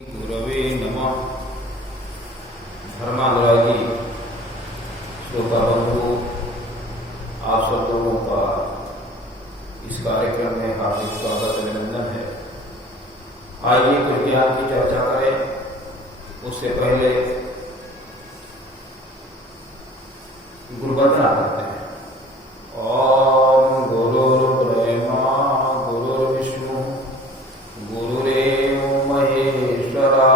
गुरवे नमः। धर्मानुरागी श्रोता बंधु, आप सब लोगों का इस कार्यक्रम में हार्दिक स्वागत अभिनंदन है। आइए कुछ ज्ञान की चर्चा करें। उससे पहले गुरुवंदना करते हैं। ओम गुरुर्ब्रह्मा गुरुर्विष्णु गुरुरेव महेश्वरा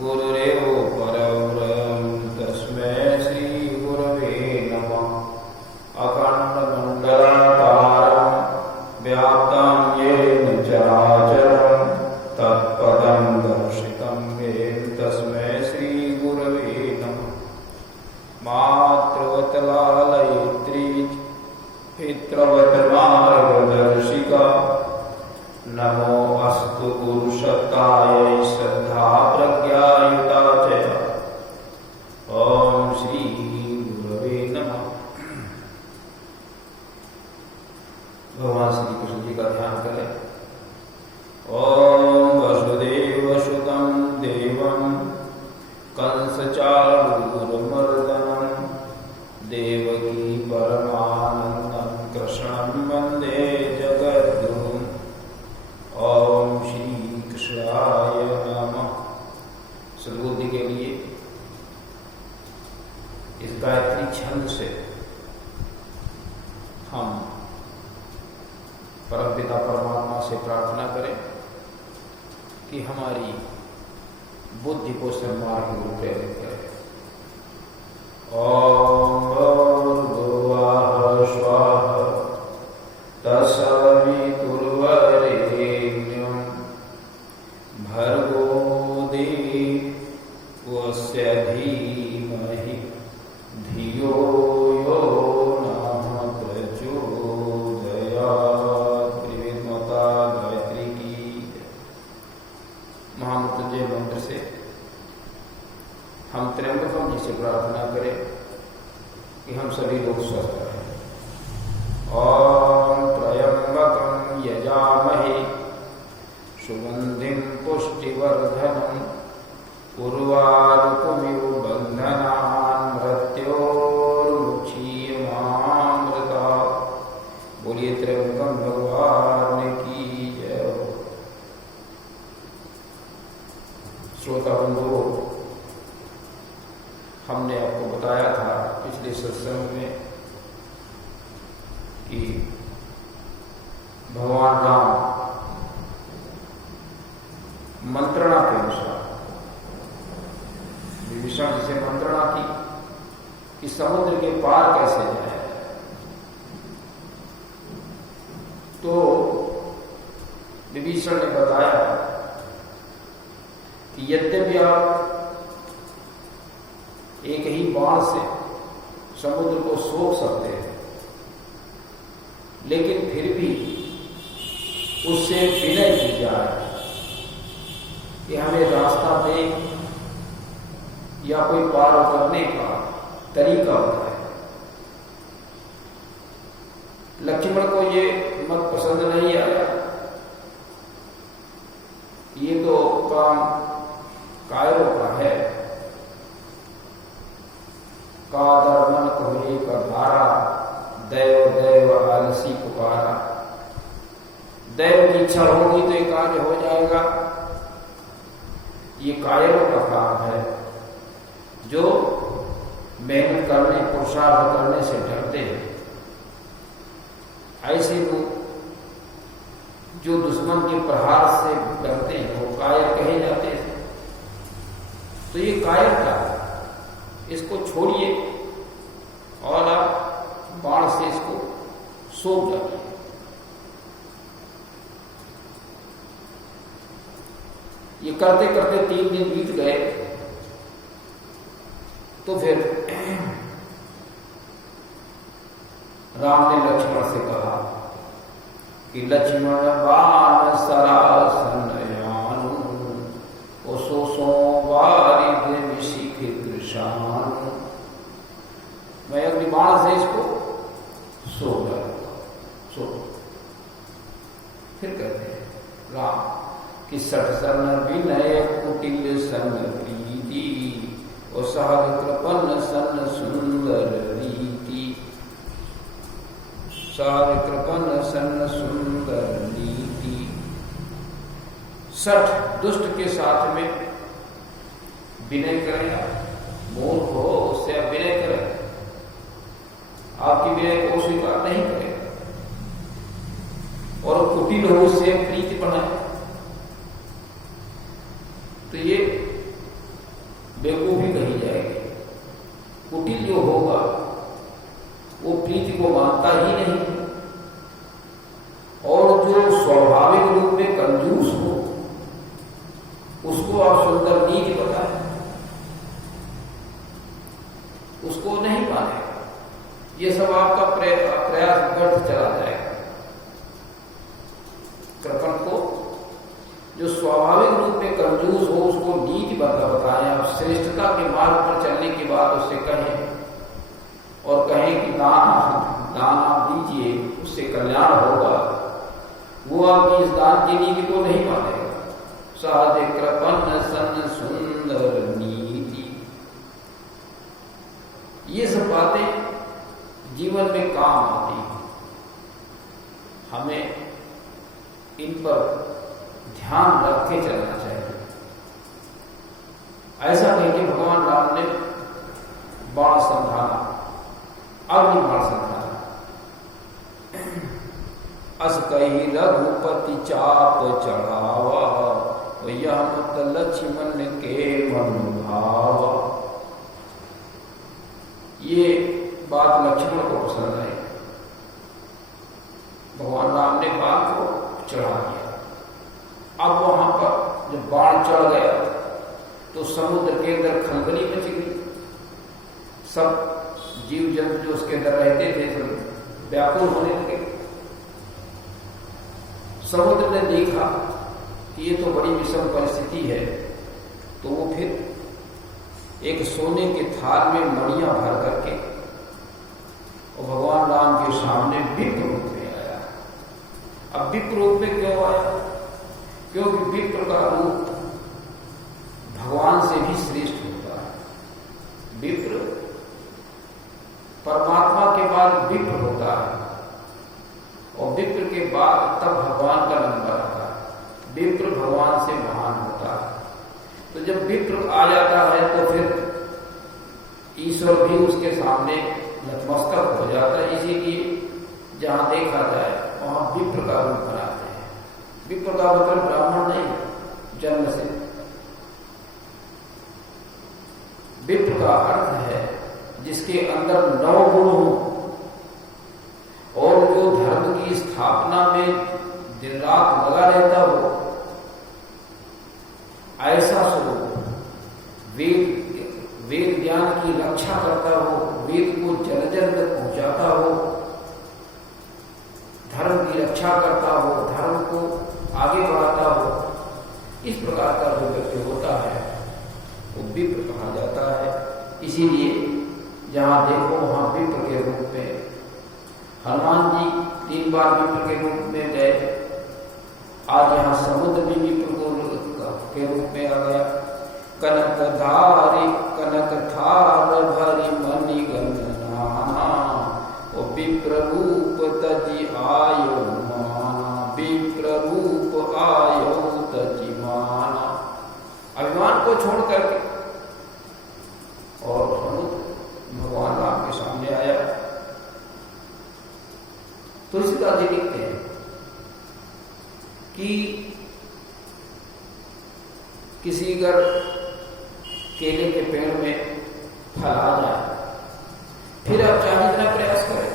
गुरुरेव परब्रह्म तस्मै श्री गुरवे नमः। अखंडमंडलाकारं व्याप्तं येन चराचरं तत्पदं दर्शितं येन तस्मै श्री गुरवे नमः। मातृवत् लालयित्री पितृवत् मार्गदर्शिका नमो अस्तु गुरुशतायै श्रद्धा प्रज्ञायुता च। ओम श्री गुरवे नमः। भगवान श्री कृष्ण जी का ध्यान करें। ओम वसुदेव सुतं देवं कंसचाणूरमर्दनं देवकी परमानंदं कृष्णं वंदे जगद्गुरुम्। ओम श्री कृष्णाय नमः। सद्बुद्धि के लिए इस गायत्री छंद से हम परमपिता परमात्मा से प्रार्थना करें कि हमारी बुद्धि को सन्मार्ग में प्रेरित करें। ओम भूर्भुवः स्वः तत्सवितुर्वरेण्यं भर्गो देवस्य धीमहि धियो यो नः प्रचोदयात्। त्रिवेदमाता गायत्री की महामृत्युंजय मंत्र से हम त्र्यंबकम जी से प्रार्थना करें कि हम सभी लोग स्वस्थ रहें। ओम त्र्यंबकं यजामहे सुगंधिं पुष्टिवर्धनम् उर्वारुकमिव बन्धनान् मृत्योर्मुक्षीयमामृतात्। बोलिए त्र्यंबकं भगवान की जय। श्रोता बंधुओं, हमने आपको बताया था पिछले सत्संग में कि भगवान राम मंत्रणा के अनुसार विभीषण जी से मंत्रणा की कि समुद्र के पार कैसे जाए। तो विभीषण ने बताया कि यद्यपि आप एक ही बाण से समुद्र को सोख सकते हैं, लेकिन फिर भी उससे विनय की जाए कि हमें रास्ता दे या कोई पार उतरने का तरीका होता है। लक्ष्मण को ये मत पसंद नहीं आया। ये तो काम कायरों का है। कादर मन कोहे का धारा दैव दैव आलसी पुकारा। दैव की इच्छा होगी तो ये कार्य हो जाएगा। ये कायरों का काम है जो मेहनत करने पुरुषार्थ करने से डरते हैं। ऐसे लोग जो दुश्मन के प्रहार से डरते हैं वो कायर कहे जाते हैं। तो ये कायर का इसको छोड़िए और आप बाण से इसको सोख डालिए। ये करते करते 3 दिन बीत गए। तो फिर राम ने लक्ष्मण से कहा कि लक्ष्मण बाण सरासनयानु ओ सो वारिध विशिख दृशानु। मैं अपनी बाण से इसको सोख डालूंगा। फिर कहते हैं राम कि कि सठ सन विनय कुटिल सन प्रीति और सहज कृपन सन सुंदर रीति, सहज कृपन सन सुंदर नीति। सठ दुष्ट के साथ में विनय करेगा, मूर्ख हो उससे आप विनय करें, आपकी विनय को स्वीकार नहीं करेगा, और कुटिल हो उससे प्रीति बढ़ाए, तो ये बेवकूफी कही जाएगी। कुटिल जो होगा वो प्रीति को मानता ही नहीं, और जो स्वाभाविक रूप में कंजूस हो उसको आप सुंदर नीति बताएं, उसको नहीं मानेगा। ये सब आपका प्रयास व्यर्थ चला जाएगा। कृपण को जो स्वाभाविक रूप में कंजूस हो उसको नीति बताएं, आप श्रेष्ठता के मार्ग पर चलने के बाद उससे कहें, और कहें कि दान आप दीजिए उससे कल्याण होगा, वो आपकी इस दान की नीति को नहीं मानेगा। सहज कृपन सन सुंदर नीति, ये सब बातें जीवन में काम आती हैं, हमें इन पर ध्यान रख के चलना चाहिए। ऐसा नहीं कि भगवान राम ने बाण संधाना, अग्नि बाण संधाना, अस कही रघुपति चाप चढ़ावा, यह मत लक्ष्मण के मन भावा। ये बात लक्ष्मण को पसंद है, भगवान राम ने बाण को चढ़ा दिया। अब वहां पर जब बाण चढ़ गया तो समुद्र के अंदर खलबली मच गई, सब जीव जंतु जो उसके अंदर रहते थे सब व्याकुल होने लगे। समुद्र ने देखा कि ये तो बड़ी विषम परिस्थिति है, तो वो फिर एक सोने के थाल में मणियां भर करके और भगवान राम के सामने विप्र रूप में आया। अब विप्र रूप में क्यों आया? क्योंकि विप्र का रूप भगवान से भी श्रेष्ठ होता है। विप्र परमात्मा के बाद विप्र होता है, और विप्र के बाद तब भगवान का नंबर आता है। विप्र भगवान से महान होता है। तो जब विप्र आ जाता है तो फिर ईश्वर भी उसके सामने नतमस्तक हो जाता है। इसीलिए जहां देखा जाए वहां विप्र का रूप बनाते हैं। विप्र का मतलब ब्राह्मण नहीं, जन्म से। विप्र का अर्थ है जिसके अंदर 9 गुण हो और जो धर्म की स्थापना में दिन रात लगा रहता हो, ऐसा स्वरूप। वेद ज्ञान की रक्षा करता हो, वेद को जन जन तक पहुंचाता हो, धर्म की रक्षा करता हो, धर्म को आगे बढ़ाता हो, इस प्रकार का जो व्यक्ति होता है वो विप्र कहा जाता है। इसीलिए जहां देखो वहां विप्र के रूप में हनुमान जी 3 बार विप्र के रूप में गए। आज यहां समुद्र भी विप्र के रूप में आ गया। कनक धारी कनक थार भरी मणिगणना, वो विप्र रूप तजी आयो माना, विप्र रूप आयो तजी माना। अभिमान को छोड़ करके और भगवान राम के सामने आया। तुलसीदास जी लिखते हैं कि किसी अगर केले के पेड़ में फल आ जाए, फिर आप चाहे जितना प्रयास करें,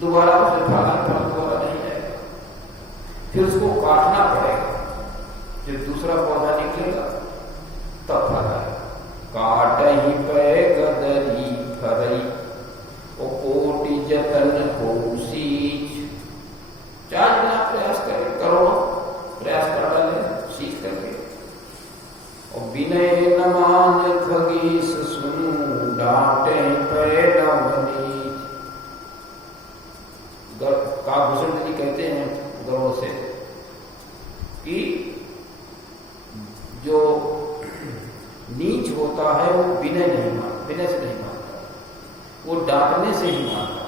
दोबारा उसमें फल दोबारा नहीं आएगा। फिर उसको काटना पड़ेगा, जब दूसरा पौधा निकलेगा तब फल आएगा। काट ही पे गदरी फरई, ओ कोटि जतन हो सींच। चाहे जितना प्रयास करें, करोड़ों प्रयास कर डाले सीख करके। और विनय न मान खगीस सुन, डांटे पैडवनी। काभूषण जी कहते हैं गौरव से कि जो नीच होता है वो विनय से नहीं मानता, वो डांटने से ही मानता।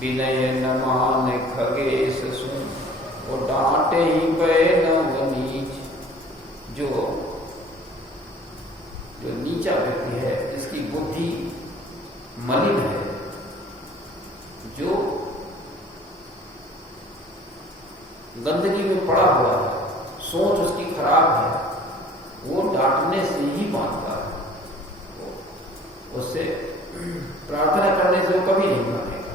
विनय न मान खगेश सुन, वो डांटे ही पे न वो नीच। जो नीचा व्यक्ति है, जिसकी बुद्धि मलिन है, जो गंदगी में पड़ा हुआ है, सोच उसकी खराब है, वो डांटने से ही मानता है। उससे प्रार्थना करने से वो कभी नहीं मानेगा।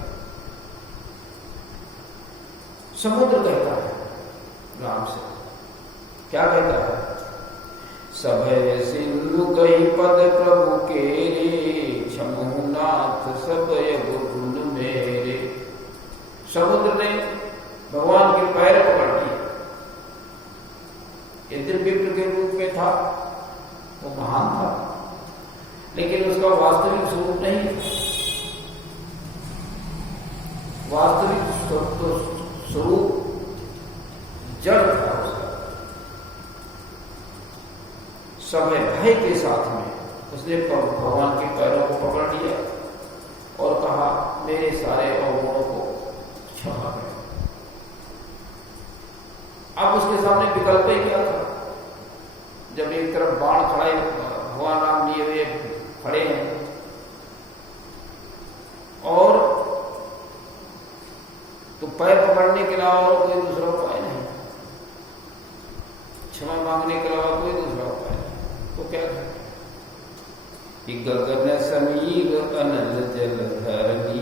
समुद्र कहता है राम से, क्या कहता है? सभय सिंधु कही पद प्रभु के रे, क्षमुनाथ सबय गुण मेरे। समुद्र ने भगवान के पैर पकड़ लिए। यद्यपि विप्र के रूप में था, वो महान था, लेकिन उसका वास्तविक स्वरूप नहीं। वास्तविक स्वरूप जड़ था उसका। समय भय के साथ में उसने भगवान के पैरों को पकड़ लिया और कहा, मेरे सारे अवगुणों को क्षमा करें। अब उसके सामने विकल्प ही क्या था? जब एक तरफ बाण खड़े, भगवान राम लिए हुए खड़े हैं, और तो पैर पकड़ने के अलावा और कोई दूसरा उपाय नहीं, क्षमा मांगने के अलावा कोई दूसरा उपाय नहीं। तो क्या करें? गगन समीर अनल जल धरनी,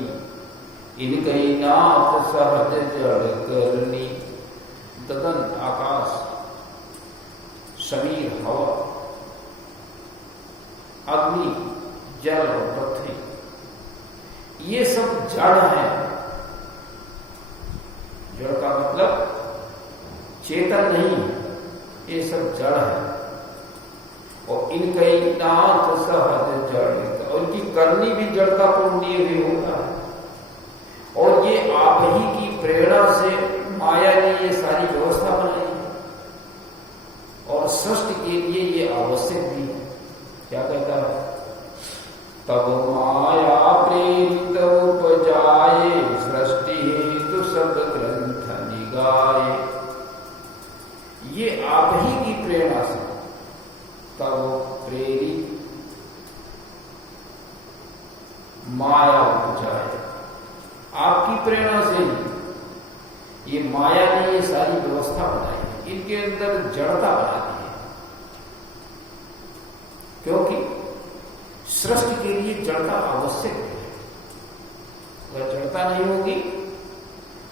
इनकई नाथ सहज जड़ करनी। गगन आकाश, समीर हवा, अग्नि जल और पृथ्वी, ये सब जड़ है। जड़ का मतलब चेतन नहीं, ये सब जड़ है। और इनकई नाथ सहज जड़, और इनकी करनी भी जड़ता पूर्ण हुई होता है। और ये आप ही की प्रेरणा से माया ने ये सारी व्यवस्था बनाई है, और सृष्टि के लिए ये आवश्यक भी है। क्या कहता है? तब माया प्रेरित उपजाए, सृष्टि हेतु सब ग्रंथ निगाए। ये आप ही की प्रेरणा से तब प्रेरित माया उपजाए, आपकी प्रेरणा से ही ये माया ने ये सारी व्यवस्था बनाई है, इनके अंदर जड़ता बना दी है। क्योंकि सृष्टि के लिए जड़ता आवश्यक है। अगर जड़ता नहीं होगी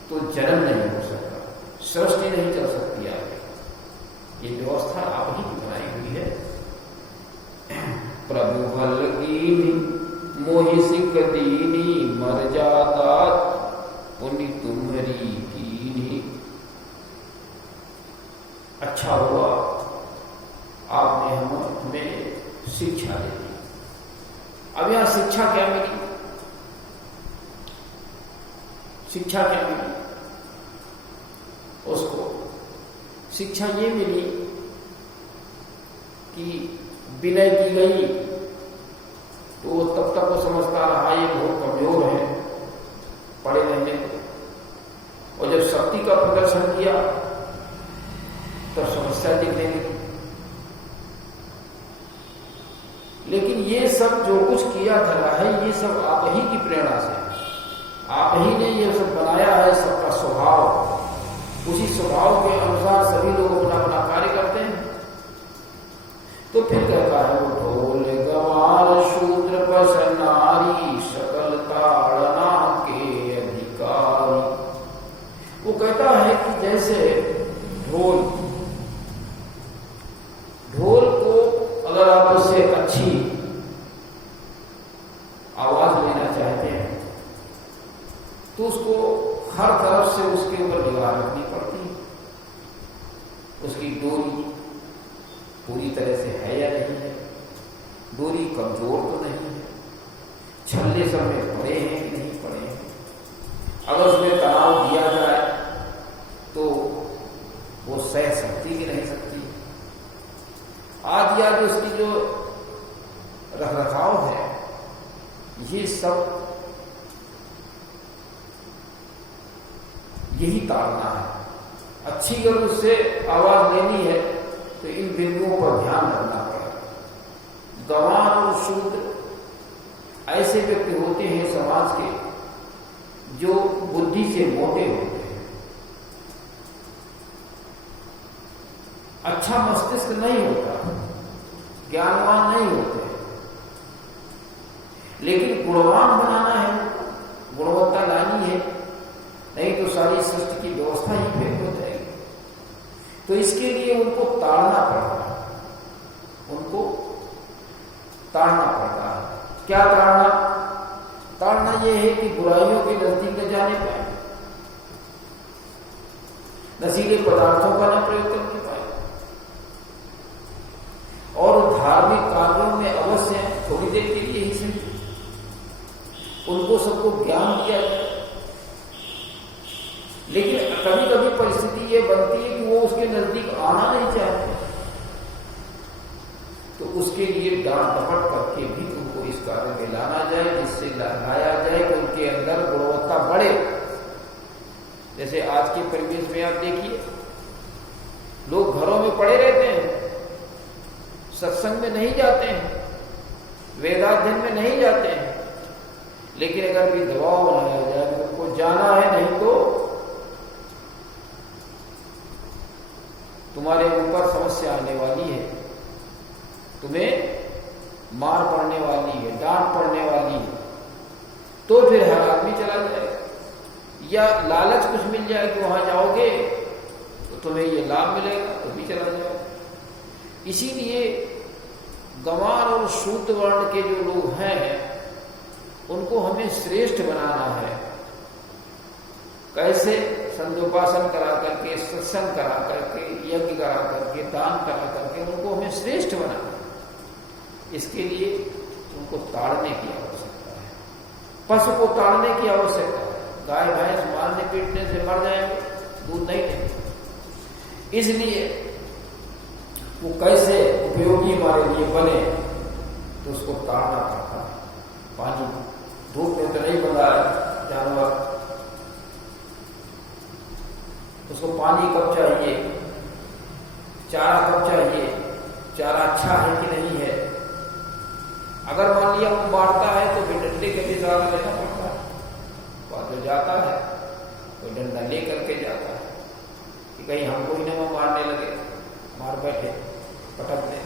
तो जन्म नहीं हो सकता, सृष्टि नहीं चल सकती आगे। ये व्यवस्था आप ही की बनाई हुई है। प्रभु भल कीनी मोहि सिख दीनी, मर जाता पुण्य तुम्हारी कीनी। अच्छा हुआ आपने हमें शिक्षा दे दी। अब यहां शिक्षा क्या मिली? शिक्षा क्या मिली उसको? शिक्षा ये मिली कि विनय की गई तो वो तब तक वो समझता रहा ये बहुत कमजोर है पड़े रहने को, और जब शक्ति का प्रदर्शन किया तब समस्या दिखने लगी। लेकिन ये सब जो कुछ किया धरा है, ये सब आप ही की प्रेरणा से, आप ही ने ये सब बनाया है। सबका स्वभाव, उसी स्वभाव के अनुसार सभी लोग अपना अपना कार्य करते हैं। तो फिर कहता है वो ढोल गवार शूद्र पस नारी, सकल ताड़ना के अधिकारी। वो कहता है कि जैसे ढोल को अगर आप उससे अच्छी आवाज लेना चाहते हैं तो उसको हर तरफ से उसके ऊपर निगाह रखनी पड़ती है। उसकी डोरी पूरी तरह से है या नहीं है, डोरी कमजोर तो नहीं है, छल्ले सब में पड़े हैं कि नहीं पड़े हैं। अगर उसमें तनाव दिया जाए तो वो सह आदि आदि उसकी जो रखरखाव है, ये सब यही ताड़ना है। अच्छी अगर उससे आवाज लेनी है तो इन बिंदुओं पर ध्यान रखना पड़ेगा। गंवार और शूद्र ऐसे व्यक्ति होते हैं समाज के जो बुद्धि से मोटे होते हैं, अच्छा मस्तिष्क नहीं होता, ज्ञानवान नहीं होते, लेकिन गुणवान बनाना है, गुणवत्ता लानी है, नहीं तो सारी सृष्टि की व्यवस्था ही फेल हो जाएगी। तो इसके लिए उनको ताड़ना पड़ता है, उनको ताड़ना पड़ता है। क्या ताड़ना? ताड़ना यह है कि बुराइयों के नजदीक न जाने पाए, नशीले पदार्थों का न प्रयोग करने पाए, और धार्मिक कार्यों में अवश्य थोड़ी देर के लिए ही सही उनको सबको ज्ञान दिया जाए। लेकिन कभी कभी परिस्थिति ये बनती है कि वो उसके नजदीक आना नहीं चाहते, तो उसके लिए डांट डपट करके भी उनको इस कार्य में लाना जाए, जिससे लाया जाए कि उनके अंदर गुणवत्ता बढ़े। जैसे आज के परिवेश में आप देखिए, लोग घरों में पड़े रहते हैं, सत्संग में नहीं जाते हैं, वेदाध्ययन में नहीं जाते हैं, लेकिन अगर भी दबाव बनाया जाए तो उनको जाना है, नहीं तो तुम्हारे ऊपर समस्या आने वाली है, तुम्हें मार पड़ने वाली है, डांट पड़ने वाली है, तो फिर हर आदमी चला जाएगा। या लालच कुछ मिल जाए कि वहां जाओगे तो तुम्हें ये लाभ मिलेगा, तो भी चला जाओ। इसीलिए गंवार और शूद्र वर्ण के जो लोग हैं उनको हमें श्रेष्ठ बनाना है। कैसे? संध्योपासन करा करके, सत्संग करा करके, यज्ञ करा करके, दान करा करके उनको हमें श्रेष्ठ बनाना है। इसके लिए उनको ताड़ने की आवश्यकता है, पशु को ताड़ने की आवश्यकता है। गाय भैंस मारने पीटने से मर जाएंगे, दूध नहीं देंगे। इसलिए वो कैसे उपयोगी हमारे लिए बने, तो उसको ताड़ना पड़ता है। पानी धूप में तो नहीं बंधा है जानवर, उसको पानी कब चाहिए, चारा कब चाहिए, चारा अच्छा है कि नहीं है। अगर मान लिया वो मारता है तो फिर डंडे के भी साथ लेना पड़ता है। वह तो जाता है तो डंडा ले करके जाता है कि कहीं हमको ही ना मारने लगे, मार बैठे पटक दे।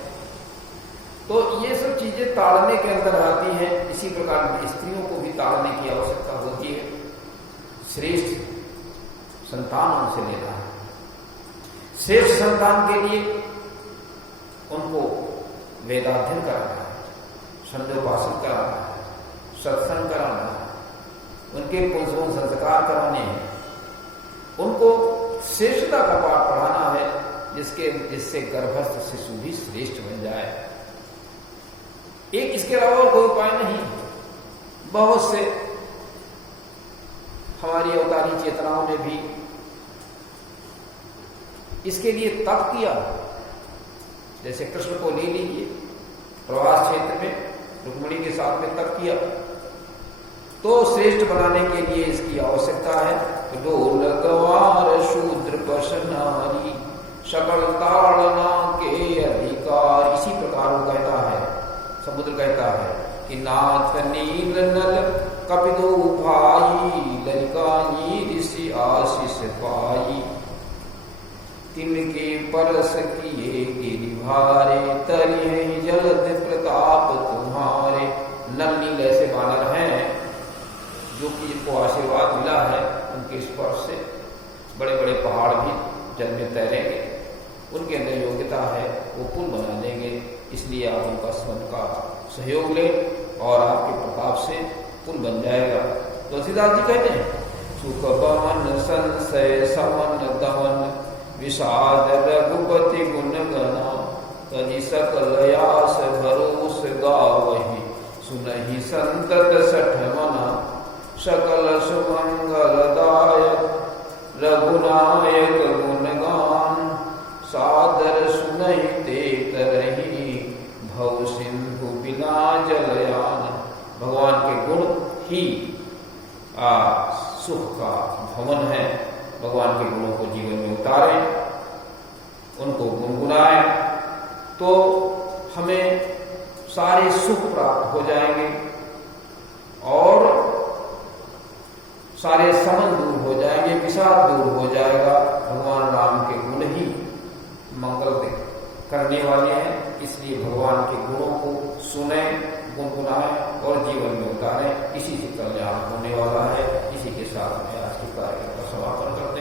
तो ये सब चीजें ताड़ने के अंदर आती हैं। इसी प्रकार स्त्रियों को भी ताड़ने की आवश्यकता होती है। श्रेष्ठ संतान उनसे लेना है। श्रेष्ठ संतान के लिए उनको वेदाध्ययन कराना है, संध्योपासन कराना है, सत्संग कराना है, उनके पुंसवन संस्कार कराने हैं, उनको श्रेष्ठता का पाठ पढ़ाना है, जिससे गर्भस्थ शिशु भी श्रेष्ठ बन जाए। एक इसके अलावा कोई उपाय नहीं। बहुत से हमारी अवतारी चेतनाओं ने भी इसके लिए तप किया। जैसे कृष्ण को ले लीजिए, प्रवास क्षेत्र में रुक्मिणी के साथ में तप किया, तो श्रेष्ठ बनाने के लिए इसकी आवश्यकता है। डोल गंवार शूद्र पश नारी सकल ताड़ना के अधिकार। इसी प्रकार वो कहता है, समुद्र कहता है कि नाथ नील नल कपिदो भाई ललिकानी ऋषि आशीष पाई। तिनके परस किए गिरिभारे तरिहि जलद प्रताप तुम्हारे। नल नील ऐसे बानर हैं जो कि जिनको आशीर्वाद मिला है, उनके स्पर्श से बड़े बड़े पहाड़ भी जल में तैरेंगे। उनके अंदर योग्यता है, वो पुल बना देंगे। इसलिए आप उनका स्मरण का सहयोग लें और आपके प्रताप से पुल बन जाएगा। तुलसीदास जी कहते हैं, सुख पवन संशय समन दमन विषाद रघुपति गुण गना। तनि सकल यास भरोस गावहि सुनहि संतत सठ मना। सकल सुमंगलदायक रघुनायक गुणगान सादर सुनहि ते तरहि ही सुख का भवन है। भगवान के गुणों को जीवन में उतारें, उनको गुनगुनाएं, तो हमें सारे सुख प्राप्त हो जाएंगे और सारे समन दूर हो जाएंगे, विषाद दूर हो जाएगा। भगवान राम के गुण ही मंगल करने वाले हैं, इसलिए भगवान के गुणों को सुने, गुनगुनाएं और जीवन में उतारें। इसी से कल्याण होने वाला है। इसी के साथ मैं आज के कार्यक्रम का समापन करता हूं।